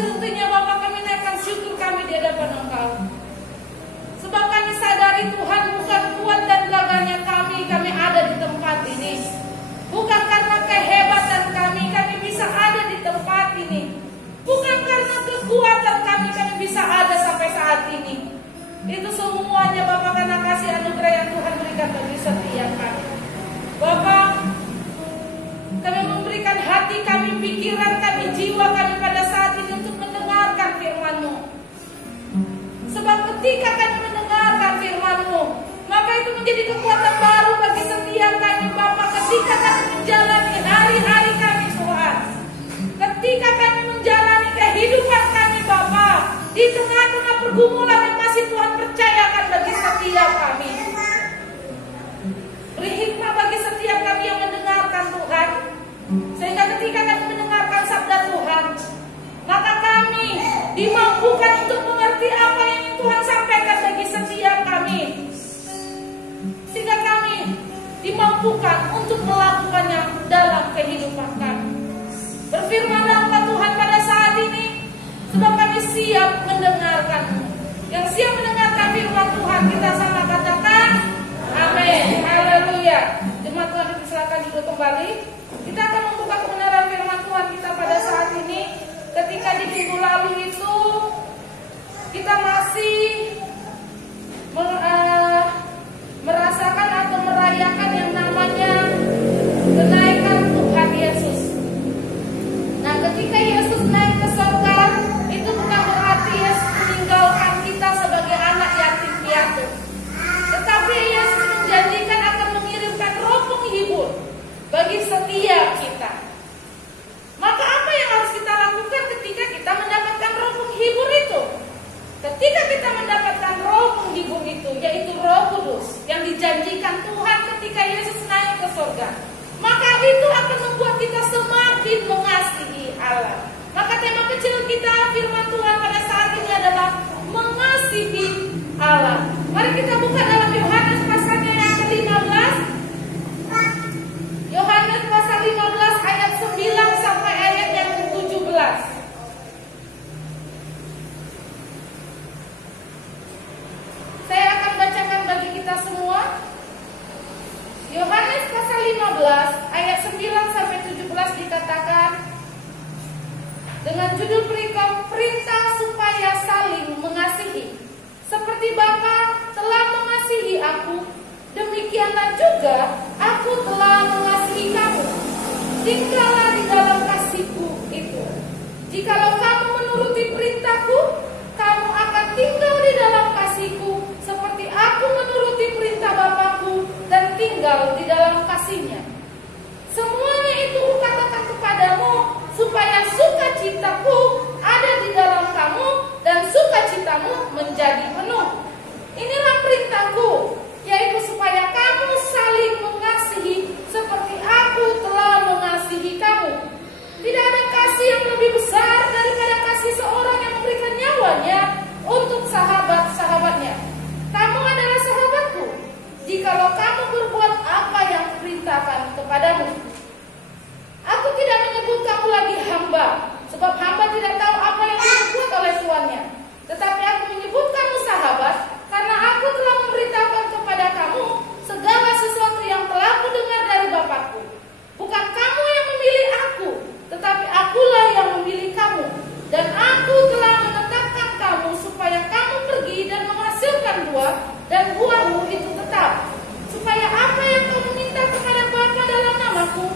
henti-hentinya Bapak kami naikkan syukur kami di hadapan Engkau. Sebab kami sadari Tuhan bukan kuat dan gagahnya kami ada di tempat ini. Bukan karena kehebatan kami bisa ada di tempat ini. Bukan karena kekuatan kami bisa ada sampai saat ini. Itu semuanya Bapak karena kasih anugerah yang Tuhan berikan bagi setiap kami. Bapak, kami memberikan hati kami, pikiran kami, jiwa kami pada saat ini untuk mendengarkan firman-Mu. Sebab ketika kami mendengarkan firman-Mu, maka itu menjadi kekuatan baru bagi setiap kami Bapak. Ketika kami menjalani hari-hari kami Tuhan, ketika kami menjalani kehidupan kami Bapak, di tengah-tengah pergumulan yang masih Tuhan percayakan bagi setiap kami. Beri hikmah bagi setiap kami yang mendengarkan Tuhan, sehingga ketika kami mendengarkan sabda Tuhan, maka kami dimampukan untuk mengerti apa yang Tuhan sampaikan bagi setiap kami, sehingga kami dimampukan untuk melakukannya dalam kehidupan kami. Berfirmanlah Engkau Tuhan pada saat ini, sebab kami siap mendengarkan-Mu. Yang siap mendengarkan firman Tuhan, kita sama katakan amin. Haleluya. Jemaat Tuhan dipersilakan duduk kembali. Kita akan membuka kebenaran firman Tuhan kita pada saat ini. Ketika di minggu lalu itu kita masih merasakan atau merayakan yang namanya kenaikan Tuhan Yesus. Nah, ketika Yesus naik ke surga, itu bukan berarti Yesus meninggalkan kita sebagai anak yatim piatu. Tetapi Yesus menjanjikan akan mengirimkan Roh Penghibur bagi setiap kita. Maka apa yang harus kita lakukan ketika kita mendapatkan Roh Penghibur itu? Ketika kita mendapatkan Roh Penghibur itu, yaitu Roh Kudus yang dijanjikan Tuhan ketika Yesus naik ke surga, maka itu akan membuat kita semakin mengasihi Allah. Maka tema kecil kita firman Tuhan pada saat ini adalah mengasihi Allah. Mari kita buka dalam Yohanes pasalnya yang ke-15. Yohanes pasal 15 ayat 9 sampai ayat yang ke-17. Saya akan bacakan bagi kita semua. Yohanes pasal 15 ayat 9 sampai 17 dikatakan dengan judul perintah supaya saling mengasihi. Seperti Bapa telah mengasihi aku, demikianlah juga aku telah mengasihi kamu. Tinggallah di dalam kasihku itu. Jikalau kamu menuruti perintahku, kamu akan tinggal di dalam kasihku, seperti aku menuruti perintah Bapakku dan tinggal di dalam kasihnya. Semuanya itu kukatakan kepadamu, supaya sukacitaku ada di dalam kamu dan sukacitamu menjadi penuh. Inilah perintahku, yaitu supaya kamu saling mengasihi seperti aku telah mengasihi kamu. Tidak ada kasih yang lebih besar daripada kasih seorang yang memberikan nyawanya untuk sahabat-sahabatnya. Kamu adalah sahabatku jikalau kamu berbuat apa yang kuperintahkan kepadamu. Aku tidak menyebut kamu lagi hamba, sebab hamba tidak tahu apa yang dibuat oleh tuannya. Tetapi aku menyebut kamu sahabat, karena aku telah memberitahukan kepada kamu segala sesuatu yang telah kudengar dari Bapakku. Bukan kamu yang memilih aku, tetapi akulah yang memilih kamu. Dan aku telah menetapkan kamu supaya kamu pergi dan menghasilkan buah, dan buahmu itu tetap. Supaya apa yang kamu minta kepada Bapa dalam namaku,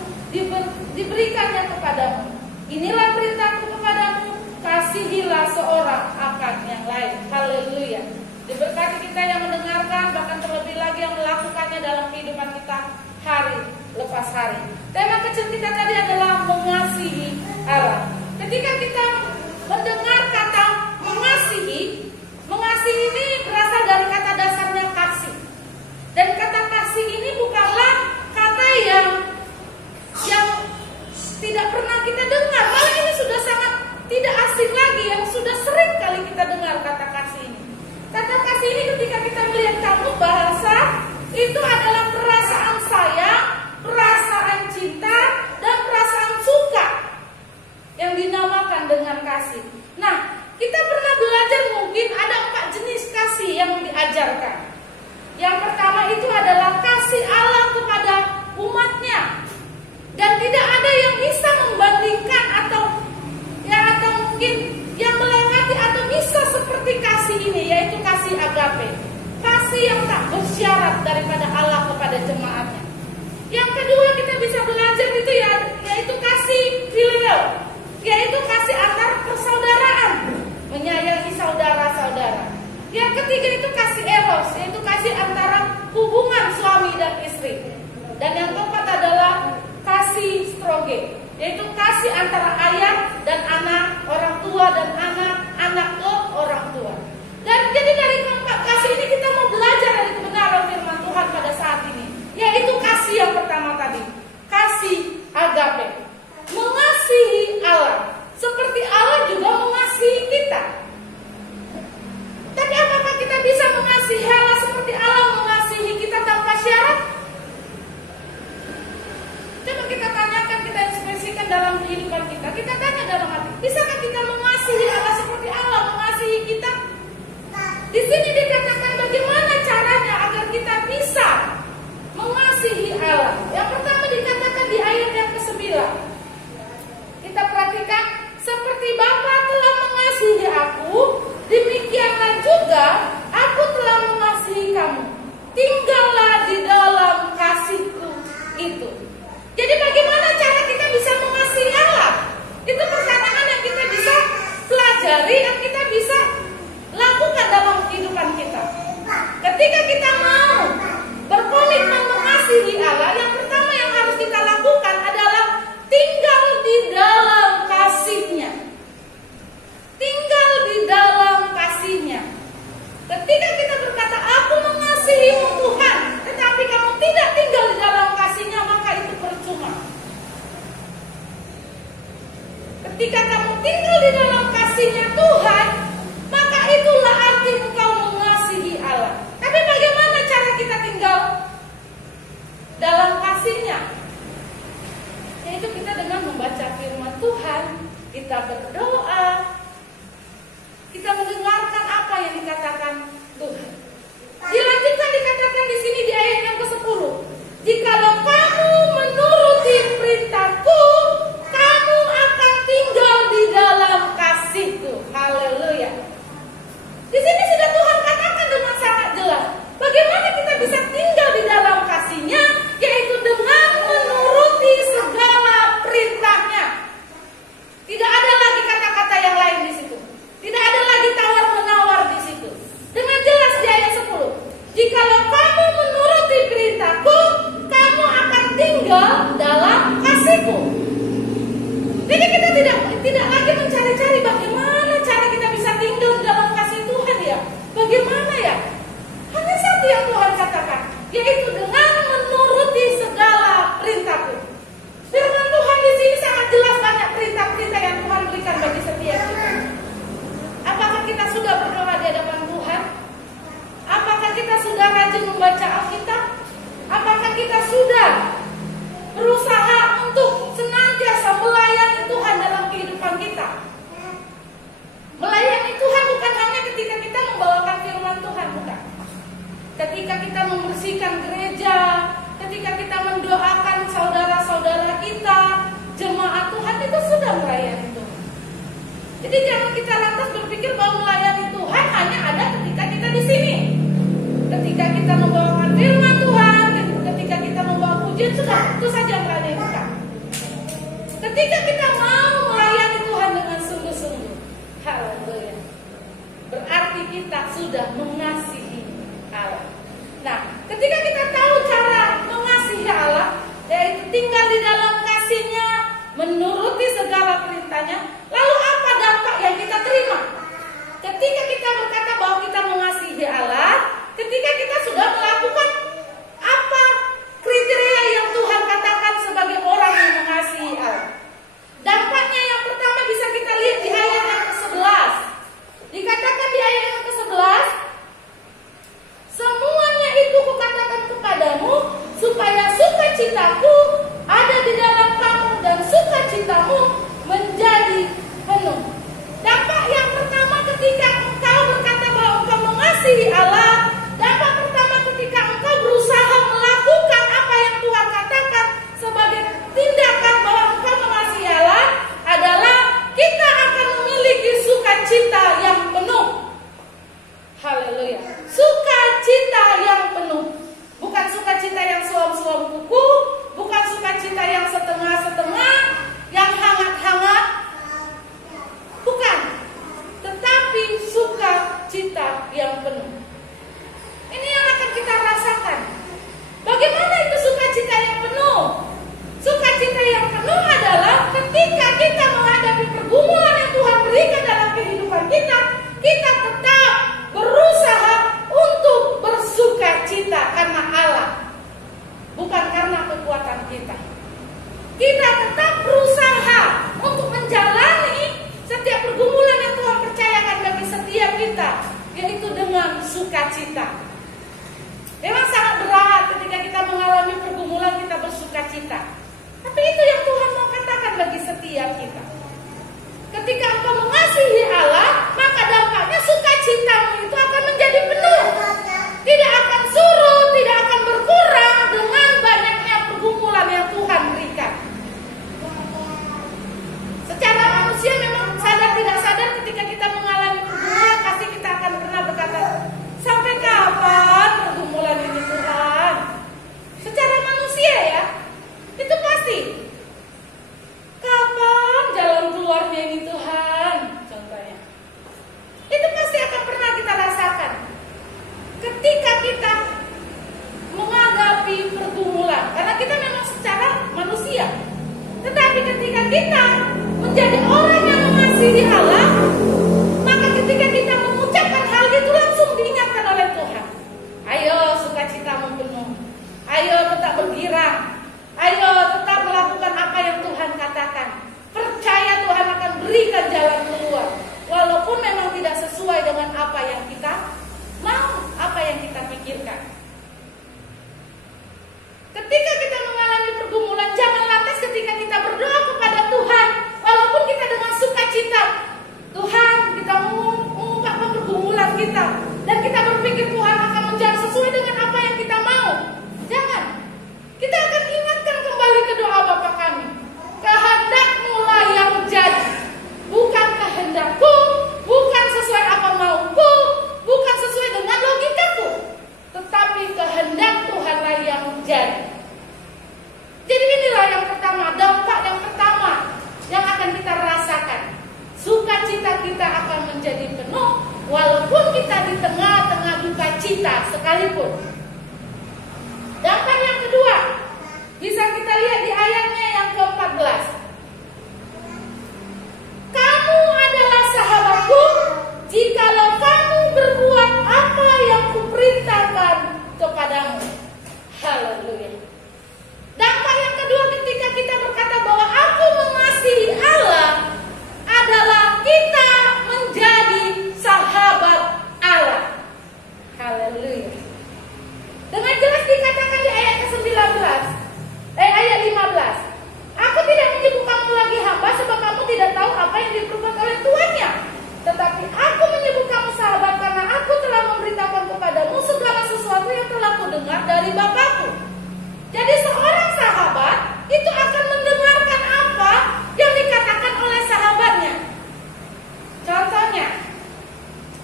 diberikannya kepadamu. Inilah perintahku kepadamu, kasihilah seorang akan yang lain. Haleluya. Diberkati kita yang mendengarkan, bahkan terlebih lagi yang melakukannya dalam kehidupan kita hari lepas hari. Tema kecil kita tadi adalah mengasihi Allah. Ketika kita mendengar kata mengasihi, mengasihi ini berasal dari kata dasarnya kasih. Dan kata kasih ini bukanlah kata yang tidak pernah kita dengar. Malah ini sudah sangat tidak asing lagi, yang sudah sering kali kita dengar kata kasih ini. Kata kasih ini ketika kita melihat kamu bahasa, itu adalah perasaan sayang, perasaan cinta, dan perasaan suka yang dinamakan dengan kasih. ajarkan. Yang pertama itu adalah kasih Allah kepada umatnya. Dan tidak ada yang bisa membandingkan atau mungkin yang melewati atau bisa seperti kasih ini, yaitu kasih agape. Kasih yang tak bersyarat daripada Allah kepada jemaatnya. Yang kedua kita bisa belajar itu yaitu kasih filial, yaitu kasih antar persaudaraan, menyayangi saudara-saudara. Yang ketiga itu kasih eros, yaitu kasih antara hubungan suami dan istri. Dan yang keempat adalah kasih stroge, yaitu kasih antara ayah dan anak, orang tua dan anak ke orang tua. Dan jadi dari keempat kasih ini kita mau belajar dari kebenaran firman Tuhan pada saat ini, yaitu kasih yang pertama tadi, kasih agape, mengasihi Allah seperti Allah juga mengasihi kita. Tapi apakah kita bisa mengasihi Allah seperti Allah mengasihi kita tanpa syarat? Coba kita tanyakan, kita ekspresikan dalam kehidupan kita. Kita tanya dalam hati, bisakah kita mengasihi Allah seperti Allah mengasihi kita? Di sini dikatakan bagaimana caranya agar kita bisa mengasihi Allah. Yang pertama dikatakan di ayat yang ke-9. Kita perhatikan, seperti Bapa telah mengasihi aku, demikianlah juga aku telah mengasihi kamu. Tinggallah di dalam kasihku itu. Jadi bagaimana cara kita bisa mengasihi Allah? Itu perkataan yang kita bisa pelajari, yang kita bisa lakukan dalam kehidupan kita. Ketika kita mau berkomitmen mengasihi Allah, yang pertama yang harus kita lakukan adalah tinggal di dalam kasih-Nya. Tinggal di dalam kasih-Nya. Ketika kita berkata, aku mengasihimu Tuhan, tetapi kamu tidak tinggal di dalam kasih-Nya, maka itu percuma. Ketika kamu tinggal di dalam kasih-Nya Tuhan, maka itulah arti engkau mengasihi Allah. Tapi bagaimana cara kita tinggal dalam kasih-Nya? Yaitu kita dengan membaca firman Tuhan, kita berdoa, kita mendengarkan apa yang dikatakan Tuhan. Dilanjutkan dikatakan di sini di ayat yang ke-10. Jikalau kamu menuruti perintahku, kamu akan tinggal di dalam kasihku. Haleluya. Di sini sudah Tuhan katakan dengan sangat jelas. Bagaimana kita bisa tinggal di dalam kasih-Nya, yaitu dengan menuruti segala perintah-Nya. Tidak ada lagi kata-kata yang lain di situ. Tidak ada lagi tawar-menawar di situ. Dengan jelas di ayat 10. Jikalau kamu menuruti perintahku, kamu akan tinggal dalam kasihku. Jadi kita tidak lagi mencari-cari bagaimana cara kita bisa tinggal di dalam kasih Tuhan ya. Bagaimana ya? Hanya satu yang Tuhan katakan, yaitu dengan menuruti segala perintahku. Firman Tuhan di sini sangat jelas, banyak perintah-perintah yang Tuhan berikan bagi setiap kita. Apakah kita sudah berdoa di hadapan Tuhan? Apakah kita sudah rajin membaca Alkitab? Apakah kita sudah berusaha untuk senantiasa melayani Tuhan dalam kehidupan kita? Melayani Tuhan bukan hanya ketika kita membawakan firman Tuhan, bukan. Ketika kita membersihkan gereja, ketika kita mendoakan saudara-saudara kita, jemaat Tuhan, itu sudah melayani Tuhan. Jadi jangan kita lantas berpikir bahwa melayani Tuhan hanya ada ketika kita di sini. Ketika kita membawakan firman Tuhan, ketika kita membawa pujian, sudah itu saja melayani Tuhan. Ketika kita mau melayani Tuhan dengan sungguh-sungguh, haleluya, berarti kita sudah mengasihi Allah. Nah, ketika kita tahu cara mengasihi Allah, yaitu tinggal di dalam kasih-Nya, menuruti segala perintah-Nya, lalu apa dampak yang kita terima? Ketika kita berkata bahwa kita mengasihi Allah, ketika kita sudah melakukan apa kriteria yang Tuhan katakan sebagai orang yang mengasihi Allah. Dampaknya yang pertama bisa kita lihat di ayat yang ke-11. Dikatakan di ayat yang ke-11, semuanya itu kukatakan kepadamu, supaya sukacitaku ada di dalam kamu dan sukacitamu menjadi penuh. Dampak yang pertama ketika engkau berkata bahwa engkau mengasihi Allah, kita. Kita tetap berusaha untuk menjalani setiap pergumulan yang Tuhan percayakan bagi setiap kita, yaitu dengan sukacita. Memang sangat berat ketika kita mengalami pergumulan kita bersukacita. Tapi itu yang Tuhan mau katakan bagi setiap kita. Ketika engkau mengasihi Allah, maka dampaknya sukacitamu itu akan menjadi penuh. Tidak akan surut, tidak akan berkurang dengan banyaknya pergumulan yang Tuhan berikan. Secara manusia memang sadar tidak sadar ketika kita mengalami pergumulan, pasti kita akan pernah berkata, sampai kapan pergumulan ini Tuhan? Secara manusia ya, itu pasti. Kapan jalan keluarnya ini Tuhan? Contohnya. Itu pasti akan pernah kita rasakan. Ketika kita menghadapi pergumulan, karena kita memang secara manusia. Tetapi ketika kita menjadi orang yang mengasihi Allah, maka ketika kita mengucapkan hal itu langsung diingatkan oleh Tuhan. Ayo sukacitamu penuh. Ayo tetap bergirang. Ayo tetap melakukan apa yang Tuhan katakan. Percaya Tuhan akan berikan jalan keluar. Walaupun memang tidak sesuai dengan apa yang kita mau, apa yang kita pikirkan. Ketika kita mengalami pergumulan, jangan lantas ketika kita berdoa kepada Tuhan, walaupun kita dengan sukacita, Tuhan, kita mengungkapkan pergumulan kita, dan kita berpikir Tuhan akan menjadi sesuai dengan apa yang kita mau. Jangan. Kita akan ingatkan kembali ke doa Bapa kami. Kehendak-Mu lah yang jadi, bukan kehendakku, bukan sesuai apa mauku, bukan sesuai dengan logikaku, tetapi kehendak Tuhan lah yang jadi. Jadi inilah yang pertama, dampak yang pertama yang akan kita rasakan. Sukacita kita akan menjadi penuh, walaupun kita di tengah-tengah duka cita sekalipun. Dampak yang kedua, bisa kita lihat di ayatnya yang ke-14. Kamu adalah sahabatku jikalau kamu berbuat apa yang kuperintahkan kepadamu. Haleluya. Dampak yang kedua ketika kita berkata bahwa aku mengasihi Allah adalah kita menjadi sahabat Allah. Haleluya. Dengan jelas dikatakan di ayat ke-19, ayat 15. Aku tidak menyebut kamu lagi hamba sebab kamu tidak tahu apa yang diperbuat oleh tuannya. Tetapi aku menyebut kamu sahabat karena aku telah memberitakan kepadamu segala sesuatu yang telah kudengar dari Bapakku. Jadi seorang sahabat itu akan mendengarkan apa yang dikatakan oleh sahabatnya. Contohnya,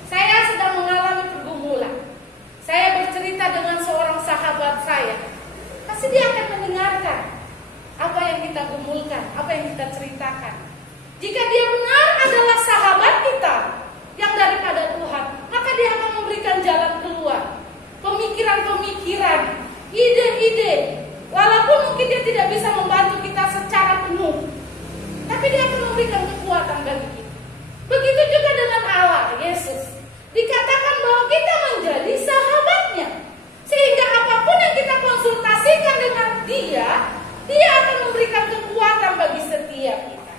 saya sedang mengalami pergumulan. Saya bercerita dengan seorang sahabat saya. Pasti dia akan mendengarkan apa yang kita gumulkan, apa yang kita ceritakan. Jika dia benar adalah sahabat kita yang daripada Tuhan, maka dia akan memberikan jalan keluar. Pemikiran-pemikiran, ide-ide. Walaupun mungkin dia tidak bisa membantu kita secara penuh, tapi dia akan memberikan kekuatan bagi kita. Begitu juga dengan Allah, Yesus. Dikatakan bahwa kita menjadi sahabatnya. Sehingga apapun yang kita konsultasikan dengan dia, dia akan memberikan kekuatan bagi setiap kita.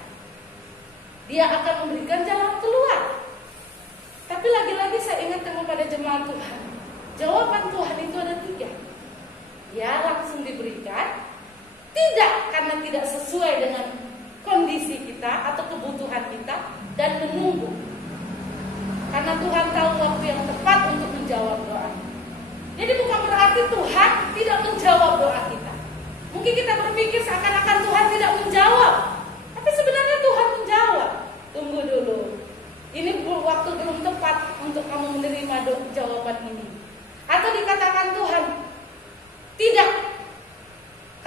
Dia akan memberikan jalan keluar. Tapi lagi-lagi saya ingatkan kepada jemaat Tuhan, jawaban Tuhan itu ada 3. Ya langsung diberikan, tidak karena tidak sesuai dengan kondisi kita atau kebutuhan kita, dan menunggu. Karena Tuhan tahu waktu yang tepat untuk menjawab doa. Jadi bukan berarti Tuhan tidak menjawab doa kita. Mungkin kita berpikir seakan-akan Tuhan tidak menjawab, tapi sebenarnya Tuhan menjawab. Tunggu dulu, ini waktu belum tepat untuk kamu menerima jawaban ini. Atau dikatakan Tuhan, tidak,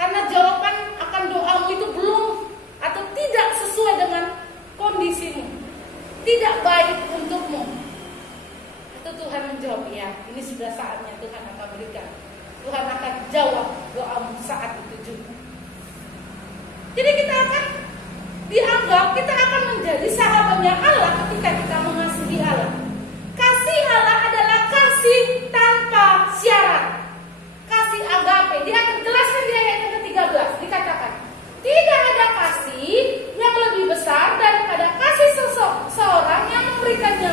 karena jawaban akan doamu itu belum atau tidak sesuai dengan kondisimu, tidak baik untukmu. Atau Tuhan menjawab, ya ini sudah saatnya Tuhan akan berikan. Tuhan akan jawab doamu saat itu juga. Jadi kita akan dianggap, kita akan menjadi sahabatnya Allah ketika kita mengasihi Allah. Kasih Allah adalah kasih tanpa syarat. Kasih agape. Dia akan jelaskan di ayat yang ke-13. Dikatakan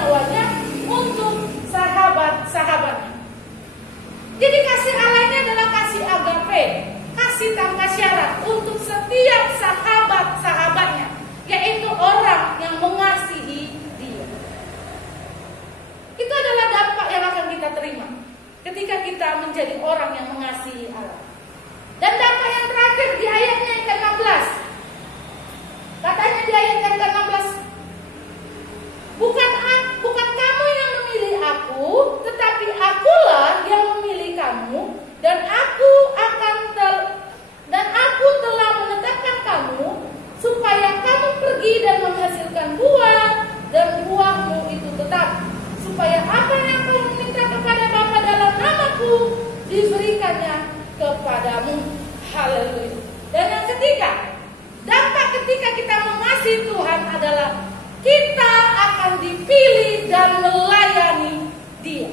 nyawanya untuk sahabat-sahabatnya. Jadi kasih Allah ini adalah kasih agape, kasih tanpa syarat untuk setiap sahabat-sahabatnya, yaitu orang yang mengasihi dia. Itu adalah dampak yang akan kita terima ketika kita menjadi orang yang mengasihi Allah. Dan dampak yang terakhir di ayatnya yang ke-16. Katanya di ayat yang ke-16, bukan kamu yang memilih aku, tetapi akulah yang memilih kamu, dan aku telah menetapkan kamu supaya kamu pergi dan menghasilkan buah, dan buahmu itu tetap, supaya apa yang kau meminta kepada Bapa dalam namaku diberikannya kepadamu. Haleluya. Dan yang ketiga, dampak ketika kita mengasihi Tuhan adalah kita akan dipilih dan melayani Dia.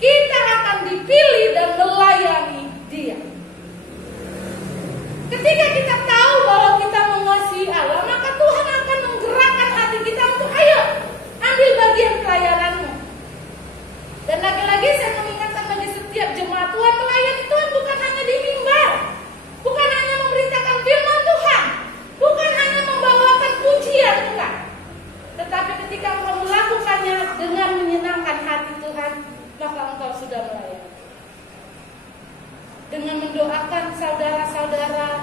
Kita akan dipilih dan melayani Dia. Ketika kita tahu bahwa kita mengasihi Allah, maka Tuhan akan menggerakkan hati kita untuk ayo ambil bagian pelayananmu. Dan lagi-lagi saya mengingatkan bagi setiap jemaat Tuhan, melayani Tuhan bukan hanya di mimbar, bukan hanya memberitakan firman Tuhan, bukan hanya membawakan pujian, bukan. Tetapi ketika engkau melakukannya dengan menyenangkan hati Tuhan, maka engkau sudah melayani. Dengan mendoakan saudara-saudara,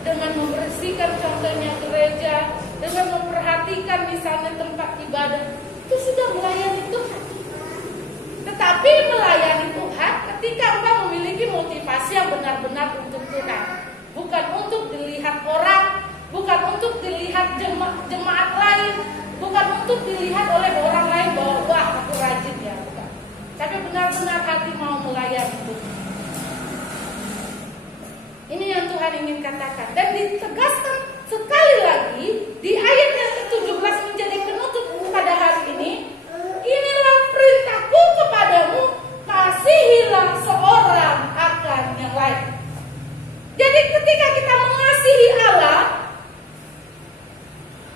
dengan membersihkan contohnya gereja, dengan memperhatikan misalnya tempat ibadah, itu sudah melayani Tuhan. Tetapi melayani Tuhan ketika engkau memiliki motivasi yang benar-benar untuk Tuhan, bukan untuk dilihat orang, bukan untuk dilihat jemaat lain, bukan untuk dilihat oleh orang lain bahwa wah aku rajin ya, bukan. Tapi benar-benar hati mau melayani Tuhan. Ini yang Tuhan ingin katakan. Dan ditegaskan sekali lagi di ayat yang ke-17 menjadi penutup pada hari ini. Inilah perintahku kepadamu, kasihilah seorang akan yang lain. Jadi ketika kita mengasihi Allah,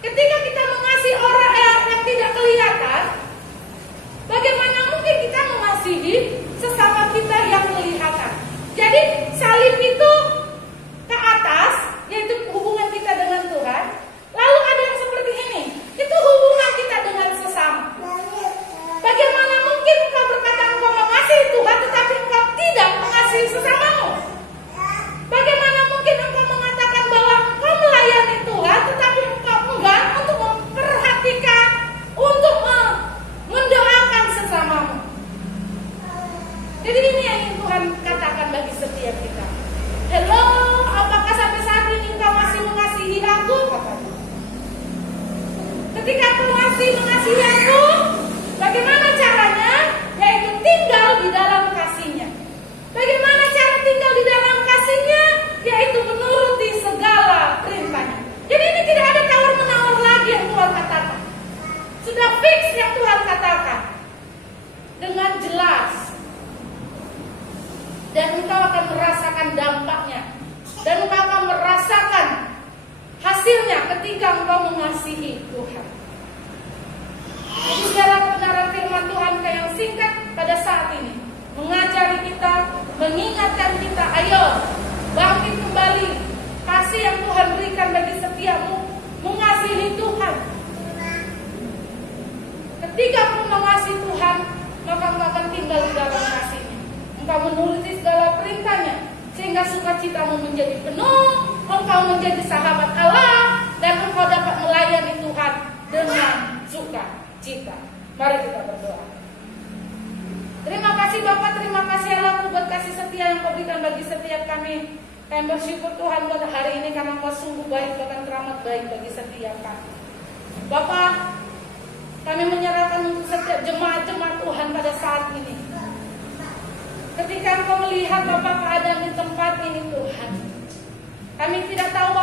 ketika kita mengasihi orang yang tidak kelihatan, bagaimana mungkin kita mengasihi sesama kita yang kelihatan? Jadi salib itu ke atas, yaitu hubungan kita dengan Tuhan. Lalu ada yang seperti ini, itu hubungan kita dengan sesama. Bagaimana mungkin engkau berkata engkau mengasihi Tuhan, tetapi engkau tidak mengasihi sesamamu? Bagaimana mungkin engkau mengatakan bahwa engkau melayani Tuhan, tetapi engkau enggan untuk memperhatikan, untuk mendoakan sesamamu? Jadi ini yang ingin Tuhan katakan bagi setiap kita. Hello, apakah sampai saat ini engkau masih mengasihi aku? Ketika engkau masih mengasihi aku, bagaimana caranya? Yaitu tinggal di dalam kasih-Nya. Bagaimana cara tinggal di dalam kasih-Nya? Yaitu menuruti segala perintah-Nya. Jadi ini tidak ada tawar-menawar lagi yang Tuhan katakan. Sudah fix yang Tuhan katakan. Dengan jelas. Dan engkau akan merasakan dampaknya. Dan engkau akan merasakan hasilnya ketika engkau mengasihi Tuhan. Jadi dalam kebenaran firman Tuhan yang singkat pada saat ini mengajari kita, mengingatkan kita, ayo bangkit kembali. Kasih yang Tuhan berikan bagi setiapmu, mengasihi Tuhan. Ketika engkau mengasihi Tuhan, maka engkau akan tinggal di dalam kasih-Nya. Engkau menuruti segala perintah-Nya, sehingga sukacitamu menjadi penuh, engkau menjadi sahabat Allah, dan engkau dapat melayani Tuhan dengan sukacita. Mari kita berdoa. Terima kasih Bapak, terima kasih Allah buat kasih setia yang Kau berikan bagi setiap kami. Kami bersyukur Tuhan buat hari ini karena Kau sungguh baik, bahkan teramat baik bagi setiap kami. Bapak, kami menyerahkan untuk setiap jemaat-jemaat Tuhan pada saat ini. Ketika Engkau melihat Bapak keadaan di tempat ini Tuhan, kami tidak tahu Bapak